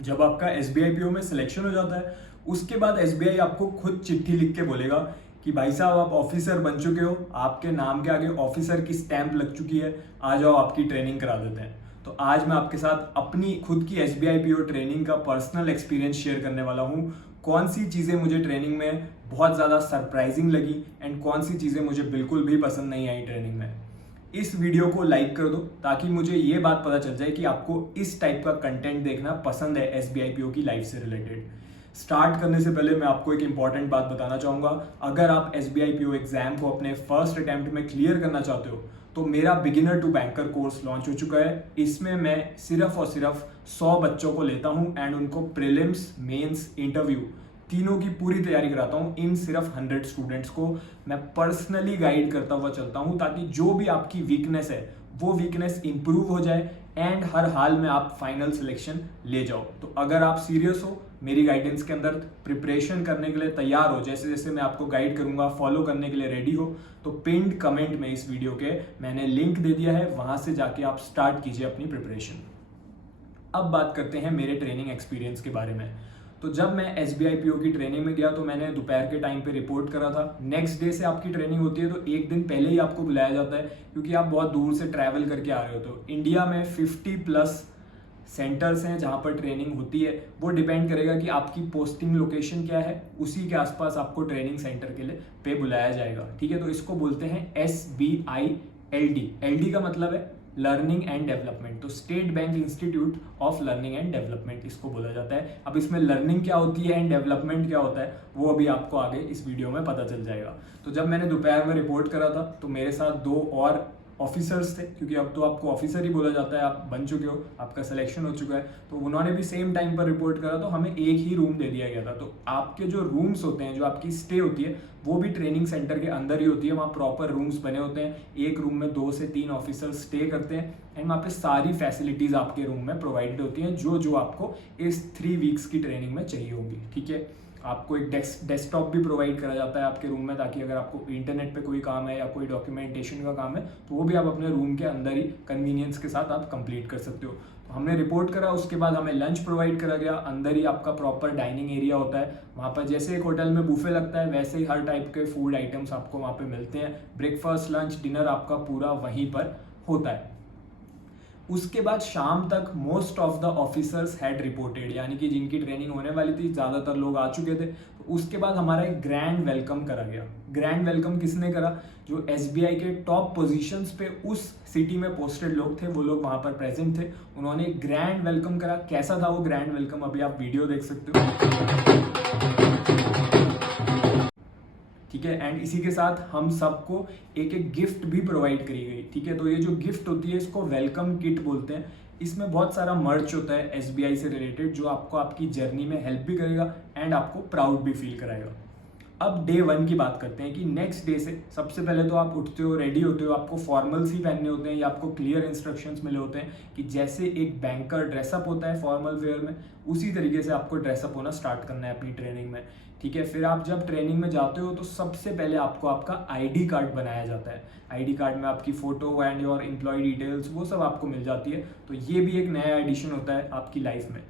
जब आपका SBI PO में सिलेक्शन हो जाता है, उसके बाद SBI आपको खुद चिट्ठी लिख के बोलेगा कि भाई साहब आप ऑफिसर बन चुके हो, आपके नाम के आगे ऑफिसर की स्टैंप लग चुकी है, आ जाओ आपकी ट्रेनिंग करा देते हैं। तो आज मैं आपके साथ अपनी खुद की SBI PO ट्रेनिंग का पर्सनल एक्सपीरियंस शेयर करने वाला हूँ। कौन सी चीज़ें मुझे ट्रेनिंग में बहुत ज़्यादा सरप्राइजिंग लगी एंड कौन सी चीज़ें मुझे बिल्कुल भी पसंद नहीं आई ट्रेनिंग में। इस वीडियो को लाइक कर दो ताकि मुझे ये बात पता चल जाए कि आपको इस टाइप का कंटेंट देखना पसंद है SBI PO की लाइफ से रिलेटेड। स्टार्ट करने से पहले मैं आपको एक इंपॉर्टेंट बात बताना चाहूँगा। अगर आप SBI PO एग्जाम को अपने फर्स्ट अटेम्प्ट में क्लियर करना चाहते हो तो मेरा beginner to banker course launch हो चुका है। इसमें मैं सिर्फ और सिर्फ 100 बच्चों को लेता हूँ एंड उनको प्रीलिम्स, मेंस, इंटरव्यू तीनों की पूरी तैयारी कराता हूँ। इन सिर्फ 100 स्टूडेंट्स को मैं पर्सनली गाइड करता हुआ चलता हूँ ताकि जो भी आपकी वीकनेस है वो वीकनेस इंप्रूव हो जाए एंड हर हाल में आप फाइनल सिलेक्शन ले जाओ। तो अगर आप सीरियस हो, मेरी गाइडेंस के अंदर प्रिपरेशन करने के लिए तैयार हो, जैसे जैसे मैं आपको गाइड करूंगा फॉलो करने के लिए रेडी हो, तो पिन्ड कमेंट में इस वीडियो के मैंने लिंक दे दिया है, वहां से जाके आप स्टार्ट कीजिए अपनी प्रिपरेशन। अब बात करते हैं मेरे ट्रेनिंग एक्सपीरियंस के बारे में। तो जब मैं SBI PO की ट्रेनिंग में गया तो मैंने दोपहर के टाइम पे रिपोर्ट करा था। नेक्स्ट डे से आपकी ट्रेनिंग होती है तो एक दिन पहले ही आपको बुलाया जाता है क्योंकि आप बहुत दूर से ट्रैवल करके आ रहे हो। तो इंडिया में 50+ सेंटर्स हैं जहाँ पर ट्रेनिंग होती है। वो डिपेंड करेगा कि आपकी पोस्टिंग लोकेशन क्या है, उसी के आसपास आपको ट्रेनिंग सेंटर के लिए पे बुलाया जाएगा। ठीक है, तो इसको बोलते हैं SBI LD। LD का मतलब है लर्निंग एंड डेवलपमेंट। तो state bank institute of learning and development इसको बोला जाता है। अब इसमें लर्निंग क्या होती है एंड डेवलपमेंट क्या होता है वो अभी आपको आगे इस वीडियो में पता चल जाएगा। तो जब मैंने दोपहर में रिपोर्ट करा था तो मेरे साथ 2 और ऑफिसर्स थे, क्योंकि अब तो आपको ऑफिसर ही बोला जाता है, आप बन चुके हो, आपका सिलेक्शन हो चुका है। तो उन्होंने भी सेम टाइम पर रिपोर्ट करा तो हमें एक ही रूम दे दिया गया था। तो आपके जो रूम्स होते हैं, जो आपकी स्टे होती है, वो भी ट्रेनिंग सेंटर के अंदर ही होती है। वहाँ प्रॉपर रूम्स बने होते हैं, एक रूम में 2 से 3 ऑफिसर्स स्टे करते हैं एंड वहाँ पे सारी फैसिलिटीज आपके रूम में प्रोवाइडेड होती हैं जो जो आपको इस 3 वीक्स की ट्रेनिंग में चाहिए होंगी। ठीक है, आपको एक डेस्कटॉप भी प्रोवाइड करा जाता है आपके रूम में ताकि अगर आपको इंटरनेट पे कोई काम है या कोई डॉक्यूमेंटेशन का काम है तो वो भी आप अपने रूम के अंदर ही कन्वीनियंस के साथ आप कंप्लीट कर सकते हो। तो हमने रिपोर्ट करा, उसके बाद हमें लंच प्रोवाइड करा गया। अंदर ही आपका प्रॉपर डाइनिंग एरिया होता है। वहाँ पर जैसे एक होटल में बुफे लगता है वैसे ही हर टाइप के फूड आइटम्स आपको वहाँ पे मिलते हैं। ब्रेकफास्ट, लंच, डिनर आपका पूरा वहीं पर होता है। उसके बाद शाम तक most of the officers had reported, यानी कि जिनकी ट्रेनिंग होने वाली थी ज़्यादातर लोग आ चुके थे। तो उसके बाद हमारा एक ग्रैंड वेलकम करा गया। ग्रैंड वेलकम किसने करा? जो SBI के टॉप पोजीशंस पे उस सिटी में पोस्टेड लोग थे, वो लोग वहाँ पर प्रेजेंट थे। उन्होंने ग्रैंड वेलकम करा। कैसा था वो ग्रैंड वेलकम, अभी आप वीडियो देख सकते हो। ठीक है, एंड इसी के साथ हम सबको एक एक गिफ्ट भी प्रोवाइड करी गई। ठीक है, तो ये जो गिफ्ट होती है इसको वेलकम किट बोलते हैं। इसमें बहुत सारा मर्च होता है SBI से रिलेटेड जो आपको आपकी जर्नी में हेल्प भी करेगा एंड आपको प्राउड भी फील कराएगा। अब डे 1 की बात करते हैं कि नेक्स्ट डे से सबसे पहले तो आप उठते हो, रेडी होते हो, आपको फॉर्मल्स ही पहनने होते हैं या आपको क्लियर इंस्ट्रक्शंस मिले होते हैं कि जैसे एक बैंकर ड्रेसअप होता है फॉर्मल वेयर में, उसी तरीके से आपको ड्रेसअप होना स्टार्ट करना है अपनी ट्रेनिंग में। ठीक है, फिर आप जब ट्रेनिंग में जाते हो तो सबसे पहले आपको आपका ID कार्ड बनाया जाता है। ID कार्ड में आपकी photo and your employ details वो सब आपको मिल जाती है। तो ये भी एक नया एडिशन होता है आपकी लाइफ में।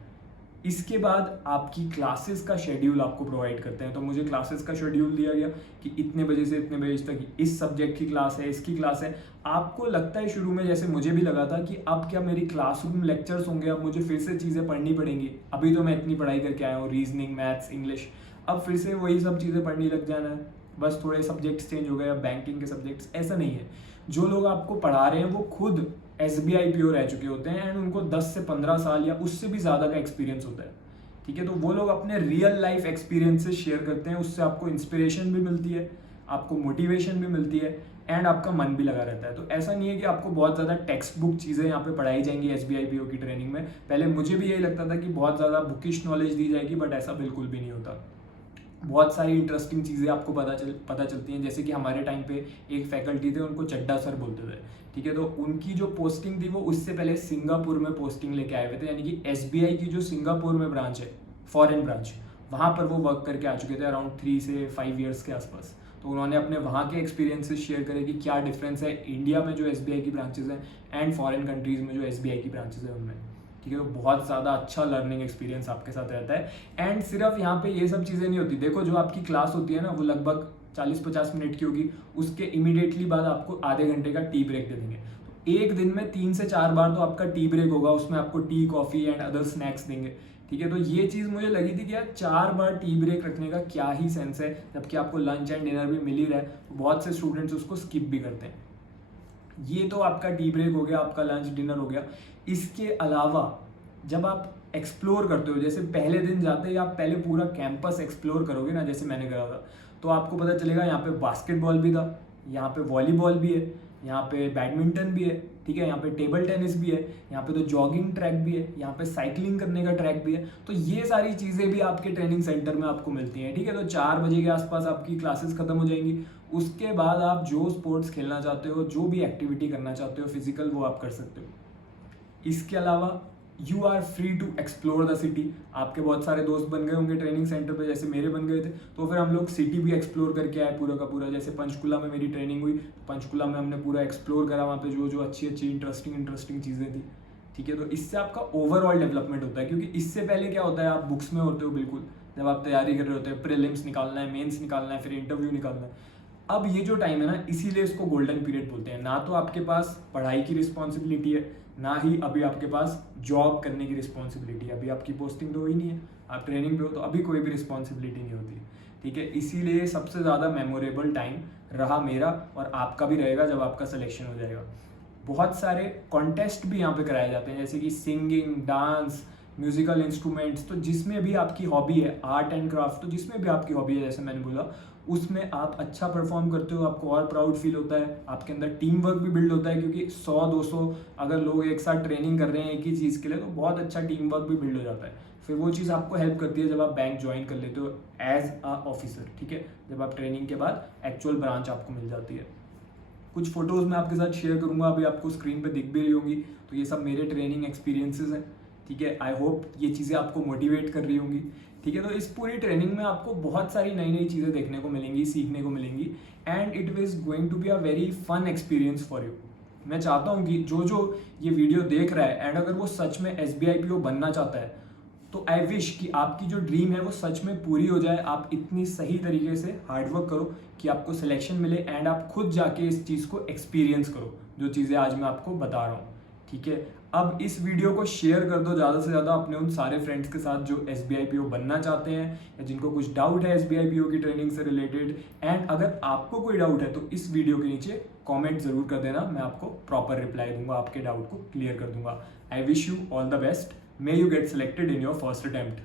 इसके बाद आपकी क्लासेस का शेड्यूल आपको प्रोवाइड करते हैं। तो मुझे क्लासेस का शेड्यूल दिया गया कि इतने बजे से इतने बजे तक इस सब्जेक्ट की क्लास है, इसकी क्लास है। आपको लगता है शुरू में, जैसे मुझे भी लगा था, कि अब क्या मेरी क्लासरूम लेक्चर्स होंगे, अब मुझे फिर से चीज़ें पढ़नी पड़ेंगी। अभी तो मैं इतनी पढ़ाई करके आया हूँ, रीजनिंग, मैथ्स, इंग्लिश, अब फिर से वही सब चीज़ें पढ़नी लग जाना है, बस थोड़े सब्जेक्ट्स चेंज हो गए, अब बैंकिंग के सब्जेक्ट्स। ऐसा नहीं है। जो लोग आपको पढ़ा रहे हैं वो खुद SBI PO रह चुके होते हैं एंड उनको 10 से 15 साल या उससे भी ज़्यादा का एक्सपीरियंस होता है। ठीक है, तो वो लोग अपने रियल लाइफ एक्सपीरियंसेस शेयर करते हैं। उससे आपको इंस्पिरेशन भी मिलती है, आपको मोटिवेशन भी मिलती है एंड आपका मन भी लगा रहता है। तो ऐसा नहीं है कि आपको बहुत ज़्यादा टेक्स्ट बुक चीज़ें यहाँ पे पढ़ाई जाएंगी SBI PO की ट्रेनिंग में। पहले मुझे भी यही लगता था कि बहुत ज़्यादा बुकिश नॉलेज दी जाएगी, बट ऐसा बिल्कुल भी नहीं होता। बहुत सारी इंटरेस्टिंग चीज़ें आपको पता चलती हैं। जैसे कि हमारे टाइम पे एक फैकल्टी थे, उनको चड्डा सर बोलते थे। ठीक है, तो उनकी जो पोस्टिंग थी वो उससे पहले सिंगापुर में पोस्टिंग लेके आए हुए थे, यानी कि SBI की जो सिंगापुर में ब्रांच है, फॉरेन ब्रांच, वहाँ पर वो वर्क करके आ चुके थे अराउंड 3 से 5 ईयर्स के आसपास। तो उन्होंने अपने वहाँ के एक्सपीरियंसेस शेयर करे कि क्या डिफरेंस है इंडिया में जो SBI की ब्रांचेज हैं एंड फॉरेन कंट्रीज़ में जो SBI की ब्रांचेज है उनमें। ठीक है। तो बहुत ज़्यादा अच्छा लर्निंग एक्सपीरियंस आपके साथ रहता है। एंड सिर्फ यहाँ पे ये सब चीज़ें नहीं होती, देखो जो आपकी क्लास होती है ना वो लगभग 40-50 मिनट की होगी, उसके इमीडिएटली बाद आपको आधे घंटे का टी ब्रेक दे देंगे। तो एक दिन में 3 से 4 बार तो आपका टी ब्रेक होगा, उसमें आपको T, coffee and other snacks देंगे, ठीक है। तो ये चीज़ मुझे लगी थी कि यार 4 बार टी ब्रेक रखने का क्या ही सेंस है, जबकि आपको लंच एंड डिनर भी मिल ही रहा है। बहुत से स्टूडेंट्स उसको स्किप भी करते हैं। ये तो आपका टी ब्रेक हो गया, आपका लंच डिनर हो गया। इसके अलावा जब आप एक्सप्लोर करते हो, जैसे पहले दिन जाते ही आप पहले पूरा कैंपस एक्सप्लोर करोगे ना, जैसे मैंने करा था, तो आपको पता चलेगा यहाँ पे बास्केटबॉल भी था, यहाँ पे वॉलीबॉल भी है, यहाँ पे बैडमिंटन भी है, ठीक है, यहाँ पे टेबल टेनिस भी है, यहाँ पे तो जॉगिंग ट्रैक भी है, यहाँ पे साइकिलिंग करने का ट्रैक भी है। तो ये सारी चीज़ें भी आपके ट्रेनिंग सेंटर में आपको मिलती हैं, ठीक है। तो 4 बजे के आसपास आपकी क्लासेस खत्म हो जाएंगी। उसके बाद आप जो स्पोर्ट्स खेलना चाहते हो, जो भी एक्टिविटी करना चाहते हो फिजिकल, वो आप कर सकते हो। इसके अलावा you are free to explore the city. आपके बहुत सारे दोस्त बन गए होंगे ट्रेनिंग सेंटर पे, जैसे मेरे बन गए थे। तो फिर हम लोग सिटी भी एक्सप्लोर करके आए पूरा का पूरा। जैसे पंचकुला में मेरी ट्रेनिंग हुई, पंचकुला में हमने पूरा एक्सप्लोर करा, वहाँ पे जो जो अच्छी अच्छी इंटरेस्टिंग चीज़ें थी, ठीक है। तो इससे आपका ओवरऑल डेवलपमेंट होता है, क्योंकि इससे पहले क्या होता है, आप बुक्स में होते हो बिल्कुल, जब आप तैयारी कर रहे होते हैं, प्रीलिम्स निकालना है, मेंस निकालना है, फिर इंटरव्यू निकालना है। अब ये जो टाइम है ना, इसीलिए इसको गोल्डन पीरियड बोलते हैं। ना तो आपके पास पढ़ाई की रिस्पॉन्सिबिलिटी है, ना ही अभी आपके पास जॉब करने की रिस्पॉन्सिबिलिटी है। अभी आपकी पोस्टिंग तो हुई नहीं है, आप ट्रेनिंग पे हो, तो अभी कोई भी रिस्पॉन्सिबिलिटी नहीं होती, ठीक है। इसीलिए सबसे ज़्यादा मेमोरेबल टाइम रहा मेरा, और आपका भी रहेगा जब आपका सिलेक्शन हो जाएगा। बहुत सारे कॉन्टेस्ट भी यहाँ पे कराए जाते हैं, जैसे कि सिंगिंग, डांस, म्यूजिकल इंस्ट्रूमेंट्स। तो जिसमें भी आपकी हॉबी है, आर्ट एंड क्राफ्ट, तो जिसमें भी आपकी हॉबी है, जैसे मैंने बोला, उसमें आप अच्छा परफॉर्म करते हो, आपको और प्राउड फील होता है, आपके अंदर टीम वर्क भी बिल्ड होता है, क्योंकि 100-200 अगर लोग एक साथ ट्रेनिंग कर रहे हैं एक ही चीज़ के लिए, तो बहुत अच्छा टीम वर्क भी बिल्ड हो जाता है। फिर वो चीज़ आपको हेल्प करती है जब आप बैंक ज्वाइन कर लेते हो एज अ ऑफिसर, ठीक है। जब आप ट्रेनिंग के बाद एक्चुअल ब्रांच आपको मिल जाती है। कुछ फोटोज़ मैं आपके साथ शेयर करूंगा, अभी आपको स्क्रीन पे दिख भी रही होंगी। तो ये सब मेरे ट्रेनिंग एक्सपीरियंसेस हैं, ठीक है। आई होप ये चीज़ें आपको मोटिवेट कर रही होंगी, ठीक है। तो इस पूरी ट्रेनिंग में आपको बहुत सारी नई नई चीज़ें देखने को मिलेंगी, सीखने को मिलेंगी, and it is going to be a very fun experience for you. मैं चाहता हूँ कि जो जो ये वीडियो देख रहा है एंड अगर वो सच में SBI PO बनना चाहता है, तो आई विश कि आपकी जो ड्रीम है वो सच में पूरी हो जाए। आप इतनी सही तरीके से हार्डवर्क करो कि आपको सिलेक्शन मिले, एंड आप खुद जाके इस चीज़ को एक्सपीरियंस करो, जो चीज़ें आज मैं आपको बता रहा हूँ, ठीक है। अब इस वीडियो को शेयर कर दो ज़्यादा से ज़्यादा अपने उन सारे फ्रेंड्स के साथ जो SBI PO बनना चाहते हैं, या जिनको कुछ डाउट है SBI PO की ट्रेनिंग से रिलेटेड। एंड अगर आपको कोई डाउट है तो इस वीडियो के नीचे कमेंट ज़रूर कर देना, मैं आपको प्रॉपर रिप्लाई दूंगा, आपके डाउट को क्लियर कर दूंगा। I wish you all the best, may you get selected in your first attempt.